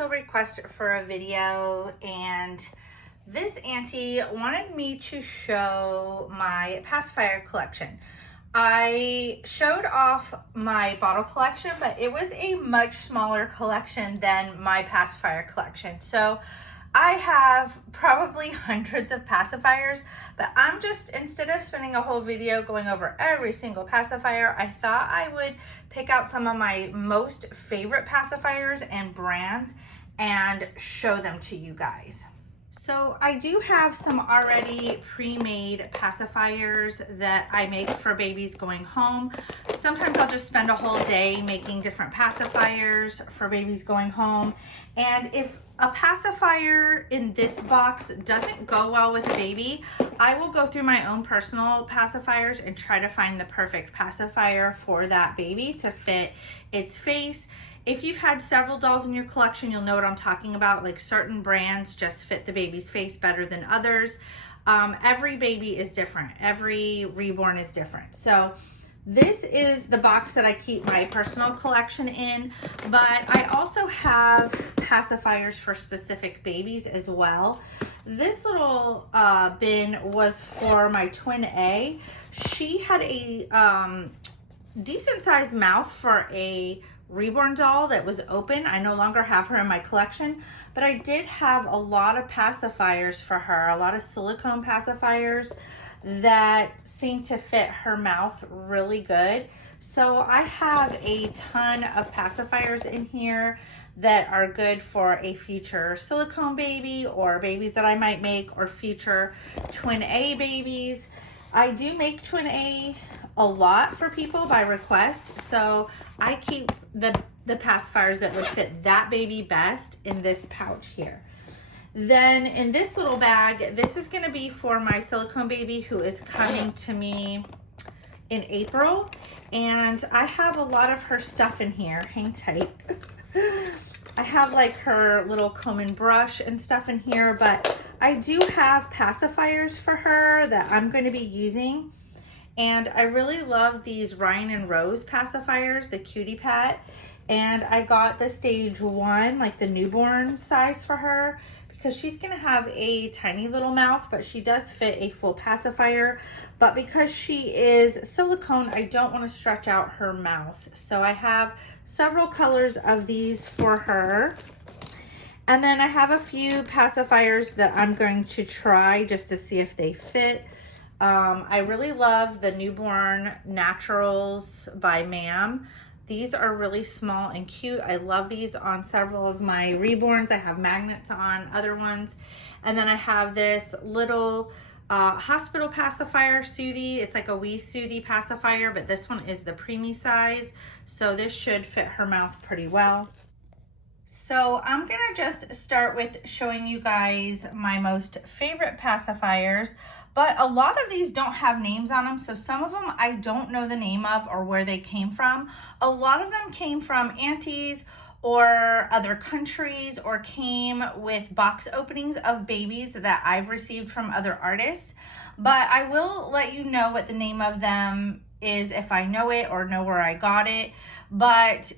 special request for a video, and this auntie wanted me to show my pacifier collection. I showed off my bottle collection, but it was a much smaller collection than my pacifier collection. So I have probably hundreds of pacifiers, but I'm just, instead of spending a whole video going over every single pacifier, I thought I would pick out some of my most favorite pacifiers and brands and show them to you guys. So I do have some already pre-made pacifiers that I make for babies going home. Sometimes I'll just spend a whole day making different pacifiers for babies going home. And if a pacifier in this box doesn't go well with a baby, I will go through my own personal pacifiers and try to find the perfect pacifier for that baby to fit its face. If you've had several dolls in your collection, you'll know what I'm talking about. Like, certain brands just fit the baby's face better than others. Every baby is different. Every reborn is different. So this is the box that I keep my personal collection in, but I also have pacifiers for specific babies as well. This little bin was for my twin A. She had a decent sized mouth for a reborn doll that was open. I no longer have her in my collection, but I did have a lot of pacifiers for her, a lot of silicone pacifiers that seem to fit her mouth really good. So I have a ton of pacifiers in here that are good for a future silicone baby or babies that I might make, or future twin A babies. I do make twin A a lot for people by request, so I keep the pacifiers that would fit that baby best in this pouch here. Then in this little bag, this is going to be for my silicone baby who is coming to me in April, and I have a lot of her stuff in here. Hang tight. I have like her little comb and brush and stuff in here, but I do have pacifiers for her that I'm going to be using. And I really love these Ryan and Rose pacifiers, the Cutie Pat. And I got the stage 1, like the newborn size for her, because she's going to have a tiny little mouth, but she does fit a full pacifier. But because she is silicone, I don't want to stretch out her mouth. So I have several colors of these for her. And then I have a few pacifiers that I'm going to try just to see if they fit. I really love the Newborn Naturals by Ma'am. These are really small and cute. I love these on several of my reborns. I have magnets on other ones. And then I have this little hospital pacifier, Soothie. It's like a wee Soothie pacifier, but this one is the preemie size. So this should fit her mouth pretty well. So I'm gonna just start with showing you guys my most favorite pacifiers, but a lot of these don't have names on them. So some of them I don't know the name of or where they came from. A lot of them came from aunties or other countries, or came with box openings of babies that I've received from other artists. But I will let you know what the name of them is if I know it or know where I got it. But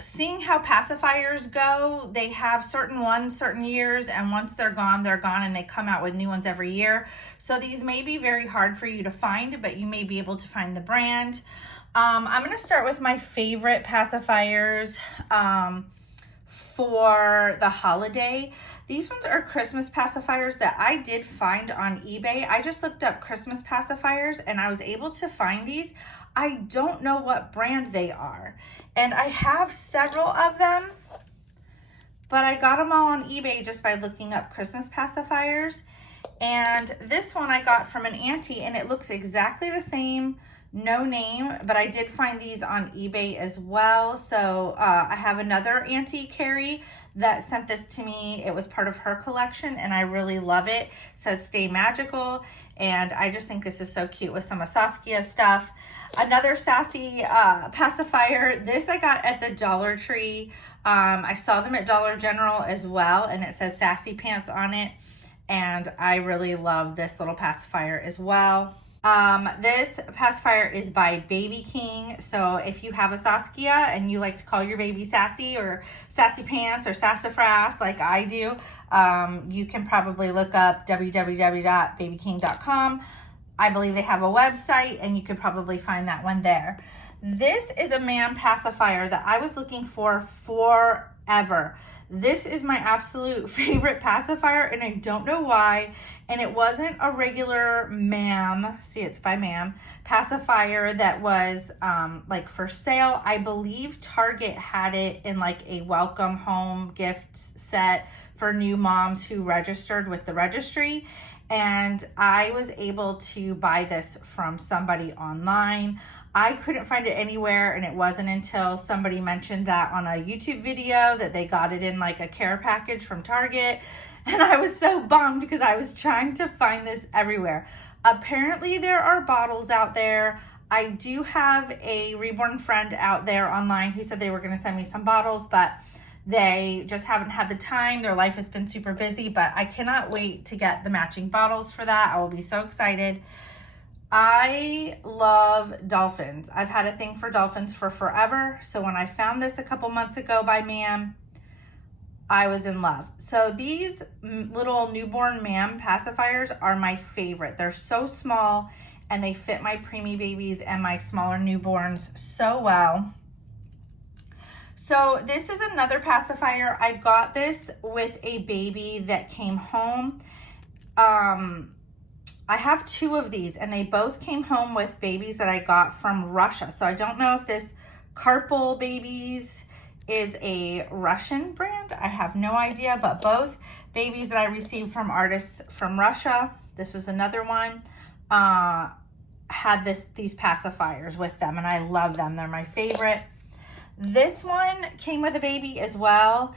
seeing how pacifiers go, they have certain ones, certain years, and once they're gone, and they come out with new ones every year. So these may be very hard for you to find, but you may be able to find the brand. I'm going to start with my favorite pacifiers for the holiday. These ones are Christmas pacifiers that I did find on eBay. I just looked up Christmas pacifiers and I was able to find these. I don't know what brand they are, and I have several of them, but I got them all on eBay just by looking up Christmas pacifiers. And this one I got from an auntie, and it looks exactly the same, no name, but I did find these on eBay as well. So I have another auntie, Carrie, that sent this to me. It was part of her collection, and I really love it. It says Stay Magical, and I just think this is so cute with some of Saskia stuff. Another sassy pacifier. This I got at the Dollar Tree. I saw them at Dollar General as well, and it says Sassy Pants on it, and I really love this little pacifier as well. This pacifier is by Baby King. So if you have a Saskia and you like to call your baby Sassy or Sassy Pants or Sassafras like I do, you can probably look up www.babyking.com. I believe they have a website and you could probably find that one there. This is a man pacifier that I was looking for forever. This is my absolute favorite pacifier and I don't know why. And it wasn't a regular ma'am, see it's by ma'am, pacifier that was like for sale. I believe Target had it in like a welcome home gift set for new moms who registered with the registry. And I was able to buy this from somebody online. I couldn't find it anywhere, and it wasn't until somebody mentioned that on a YouTube video that they got it in like a care package from Target. And I was so bummed because I was trying to find this everywhere. Apparently there are bottles out there. I do have a Reborn friend out there online who said they were going to send me some bottles, but they just haven't had the time. Their life has been super busy, but I cannot wait to get the matching bottles for that. I will be so excited. I love dolphins. I've had a thing for dolphins for forever. So when I found this a couple months ago by ma'am, I was in love. So these little newborn ma'am pacifiers are my favorite. They're so small and they fit my preemie babies and my smaller newborns so well. So this is another pacifier. I got this with a baby that came home. I have two of these and they both came home with babies that I got from Russia. So I don't know if this Karpal Babies is a Russian brand. I have no idea, but both babies that I received from artists from Russia, this was another one, had these pacifiers with them and I love them. They're my favorite. This one came with a baby as well.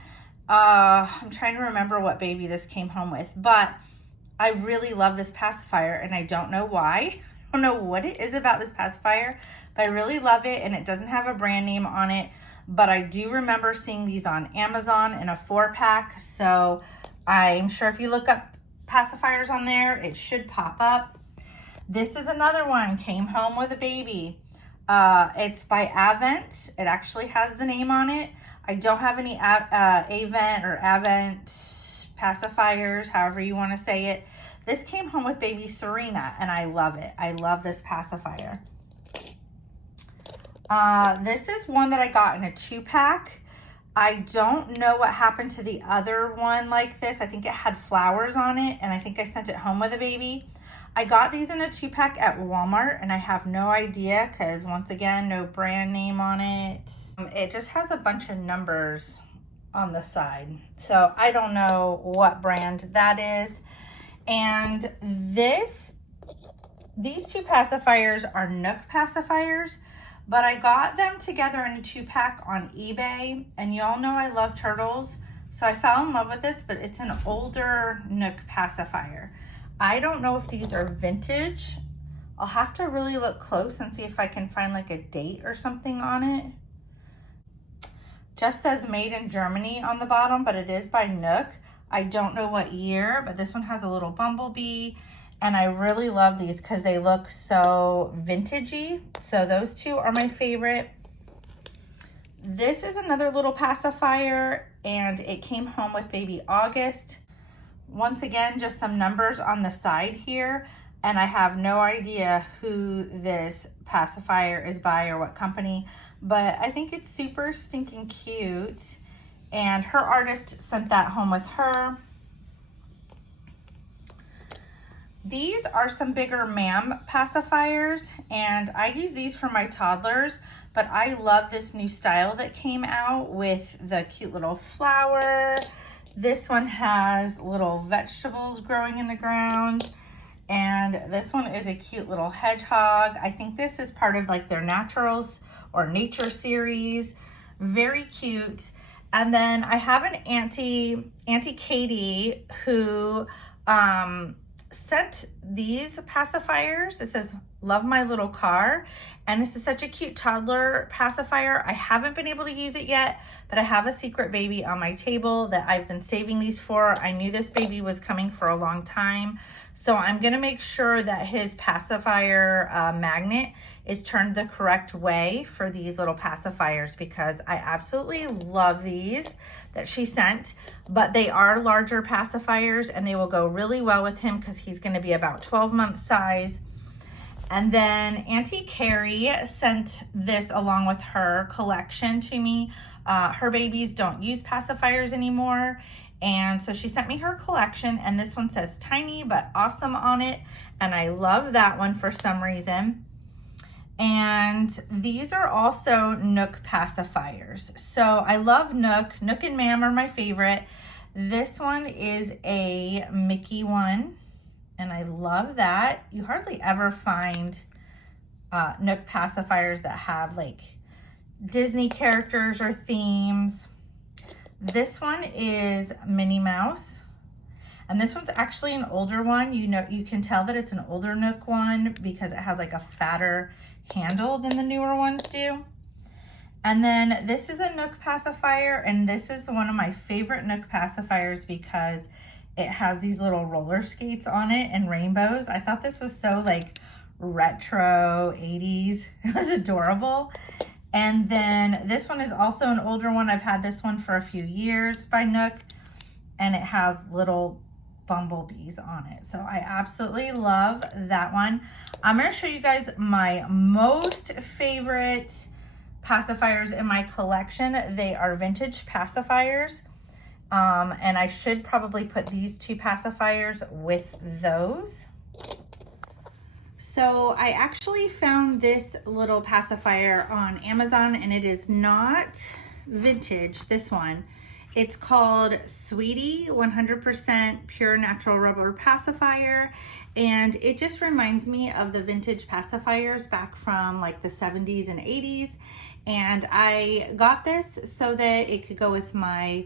I'm trying to remember what baby this came home with, but I really love this pacifier and I don't know why. I don't know what it is about this pacifier, but I really love it and it doesn't have a brand name on it, but I do remember seeing these on Amazon in a 4-pack. So I'm sure if you look up pacifiers on there, it should pop up. This is another one, came home with a baby. It's by Avent. It actually has the name on it. I don't have any Avent or Avent pacifiers, however you want to say it. This came home with baby Serena and I love it. I love this pacifier. This is one that I got in a 2-pack. I don't know what happened to the other one like this. I think it had flowers on it and I think I sent it home with a baby. I got these in a 2-pack at Walmart and I have no idea because once again, no brand name on it. It just has a bunch of numbers on the side. So I don't know what brand that is. And these two pacifiers are Nook pacifiers, but I got them together in a 2-pack on eBay. And y'all know I love turtles. So I fell in love with this, but it's an older Nook pacifier. I don't know if these are vintage. I'll have to really look close and see if I can find like a date or something on it. Just says made in Germany on the bottom, but it is by Nook. I don't know what year, but this one has a little bumblebee. And I really love these because they look so vintagey. So those two are my favorite. This is another little pacifier and it came home with baby August. Once again, just some numbers on the side here. And I have no idea who this pacifier is by or what company, but I think it's super stinking cute. And her artist sent that home with her. These are some bigger ma'am pacifiers, and I use these for my toddlers, but I love this new style that came out with the cute little flower. This one has little vegetables growing in the ground. And this one is a cute little hedgehog. I think this is part of like their naturals or nature series. Very cute. And then I have an Auntie Katie who sent these pacifiers. It says love my little car. And this is such a cute toddler pacifier. I haven't been able to use it yet, but I have a secret baby on my table that I've been saving these for. I knew this baby was coming for a long time. So I'm gonna make sure that his pacifier magnet is turned the correct way for these little pacifiers, because I absolutely love these that she sent, but they are larger pacifiers and they will go really well with him because he's gonna be about 12 month size. And then Auntie Carrie sent this along with her collection to me. Her babies don't use pacifiers anymore. And so she sent me her collection, and this one says tiny but awesome on it. And I love that one for some reason. And these are also Nook pacifiers. So I love Nook. Nook and Mam are my favorite. This one is a Mickey one, and I love that. You hardly ever find Nook pacifiers that have like Disney characters or themes. This one is Minnie Mouse, and this one's actually an older one. You can tell that it's an older Nook one because it has like a fatter handle than the newer ones do. And then this is a Nook pacifier, and this is one of my favorite Nook pacifiers because it has these little roller skates on it and rainbows. I thought this was so like retro 80s. It was adorable. And then this one is also an older one. I've had this one for a few years by Nook, and it has little bumblebees on it. So I absolutely love that one. I'm going to show you guys my most favorite pacifiers in my collection. They are vintage pacifiers. And I should probably put these two pacifiers with those. So I actually found this little pacifier on Amazon, and it is not vintage, this one. It's called Sweetie 100% Pure Natural Rubber Pacifier, and it just reminds me of the vintage pacifiers back from like the 70s and 80s. And I got this so that it could go with my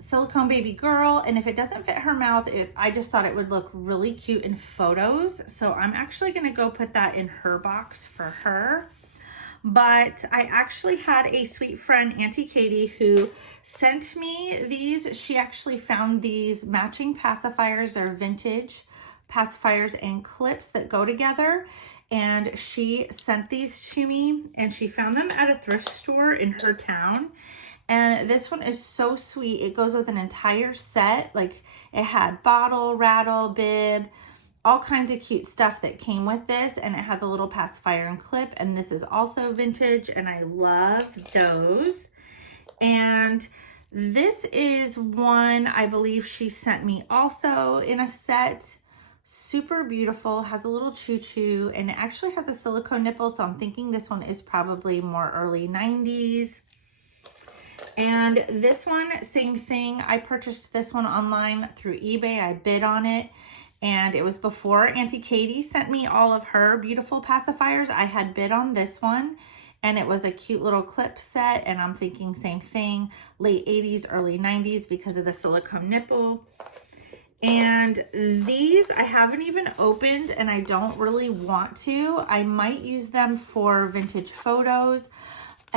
silicone baby girl, and if it doesn't fit her mouth, I just thought it would look really cute in photos. So I'm actually going to go put that in her box for her. But I actually had a sweet friend, Auntie Katie, who sent me these. She actually found these matching pacifiers. They're vintage pacifiers and clips that go together, and she sent these to me, and she found them at a thrift store in her town. And this one is so sweet. It goes with an entire set. Like, it had bottle, rattle, bib, all kinds of cute stuff that came with this. And it had the little pacifier and clip. And this is also vintage, and I love those. And this is one I believe she sent me also in a set. Super beautiful, has a little choo-choo, and it actually has a silicone nipple. So I'm thinking this one is probably more early 90s. And this one, same thing. I purchased this one online through eBay. I bid on it, and it was before Auntie Katie sent me all of her beautiful pacifiers. I had bid on this one, and it was a cute little clip set, and I'm thinking same thing, late 80s, early 90s because of the silicone nipple. And these I haven't even opened, and I don't really want to. I might use them for vintage photos.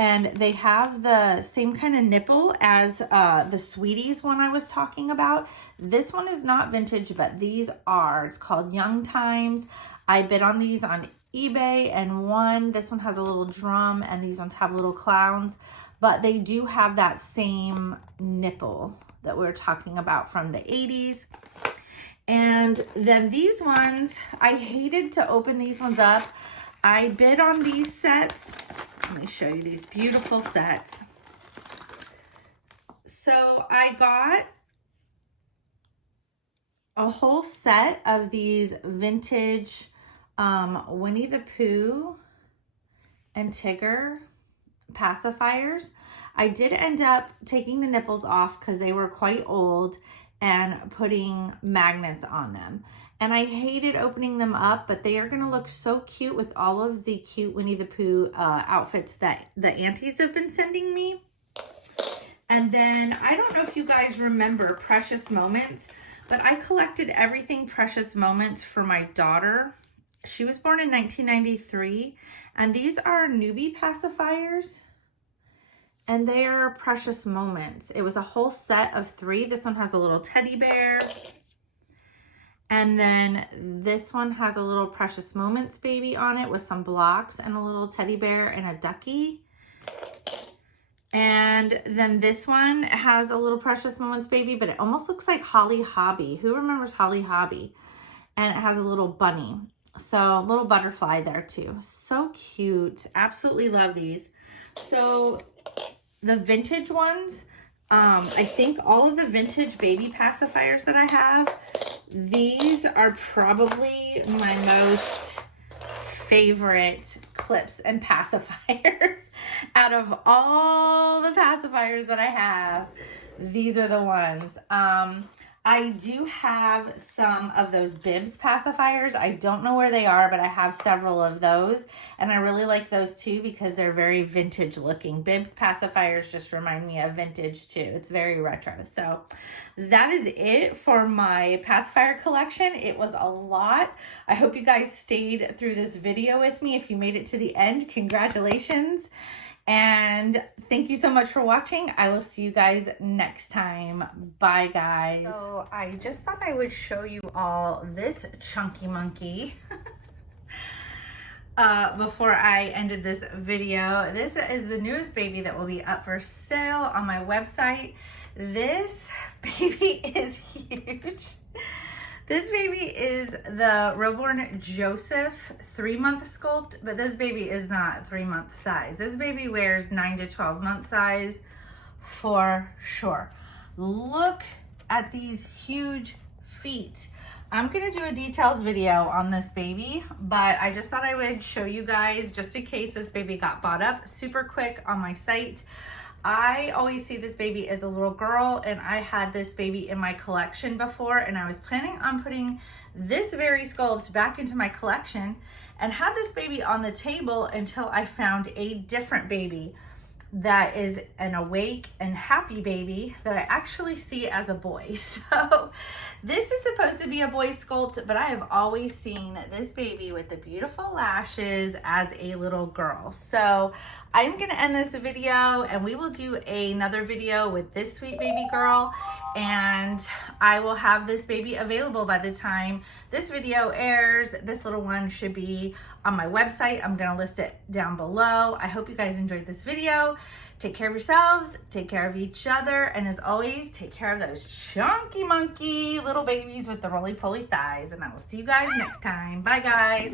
And they have the same kind of nipple as the Sweeties one I was talking about. This one is not vintage, but these are. It's called Young Times. I bid on these on eBay and won. This one has a little drum, and these ones have little clowns. But they do have that same nipple that we were talking about from the 80s. And then these ones, I hated to open these ones up. I bid on these sets. Let me show you these beautiful sets. So I got a whole set of these vintage Winnie the Pooh and Tigger pacifiers. I did end up taking the nipples off because they were quite old and putting magnets on them. And I hated opening them up, but they are going to look so cute with all of the cute Winnie the Pooh outfits that the aunties have been sending me. And then, I don't know if you guys remember Precious Moments, but I collected everything Precious Moments for my daughter. She was born in 1993, and these are newbie pacifiers, and they are Precious Moments. It was a whole set of 3. This one has a little teddy bear, and then this one has a little Precious Moments baby on it with some blocks and a little teddy bear and a ducky. And then this one has a little Precious Moments baby, but it almost looks like Holly Hobby. Who remembers Holly Hobby? And it has a little bunny. So a little butterfly there too. So cute. Absolutely love these. So the vintage ones, I think all of the vintage baby pacifiers that I have, these are probably my most favorite clips and pacifiers. Out of all the pacifiers that I have, these are the ones. I do have some of those bibs pacifiers. I don't know where they are, but I have several of those, and I really like those too because they're very vintage looking. Bibs pacifiers just remind me of vintage too. It's very retro. So that is it for my pacifier collection. It was a lot. I hope you guys stayed through this video with me. If you made it to the end, congratulations. And thank you so much for watching. I will see you guys next time. Bye, guys. So I just thought I would show you all this chunky monkey before I ended this video. This is the newest baby that will be up for sale on my website. This baby is huge. This baby is the Reborn Joseph 3-month sculpt, but this baby is not 3-month size. This baby wears 9 to 12 month size for sure. Look at these huge feet. I'm gonna do a details video on this baby, but I just thought I would show you guys just in case this baby got bought up super quick on my site. I always see this baby as a little girl, and I had this baby in my collection before, and I was planning on putting this very sculpt back into my collection and had this baby on the table until I found a different baby that is an awake and happy baby that I actually see as a boy. So this is supposed to be a boy sculpt, but I have always seen this baby with the beautiful lashes as a little girl. So I'm gonna end this video, and we will do another video with this sweet baby girl, and I will have this baby available by the time this video airs. This little one should be on my website. I'm gonna list it down below. I hope you guys enjoyed this video. Take care of yourselves, take care of each other, and as always, take care of those chunky monkey little babies with the roly-poly thighs, and I will see you guys next time. Bye, guys.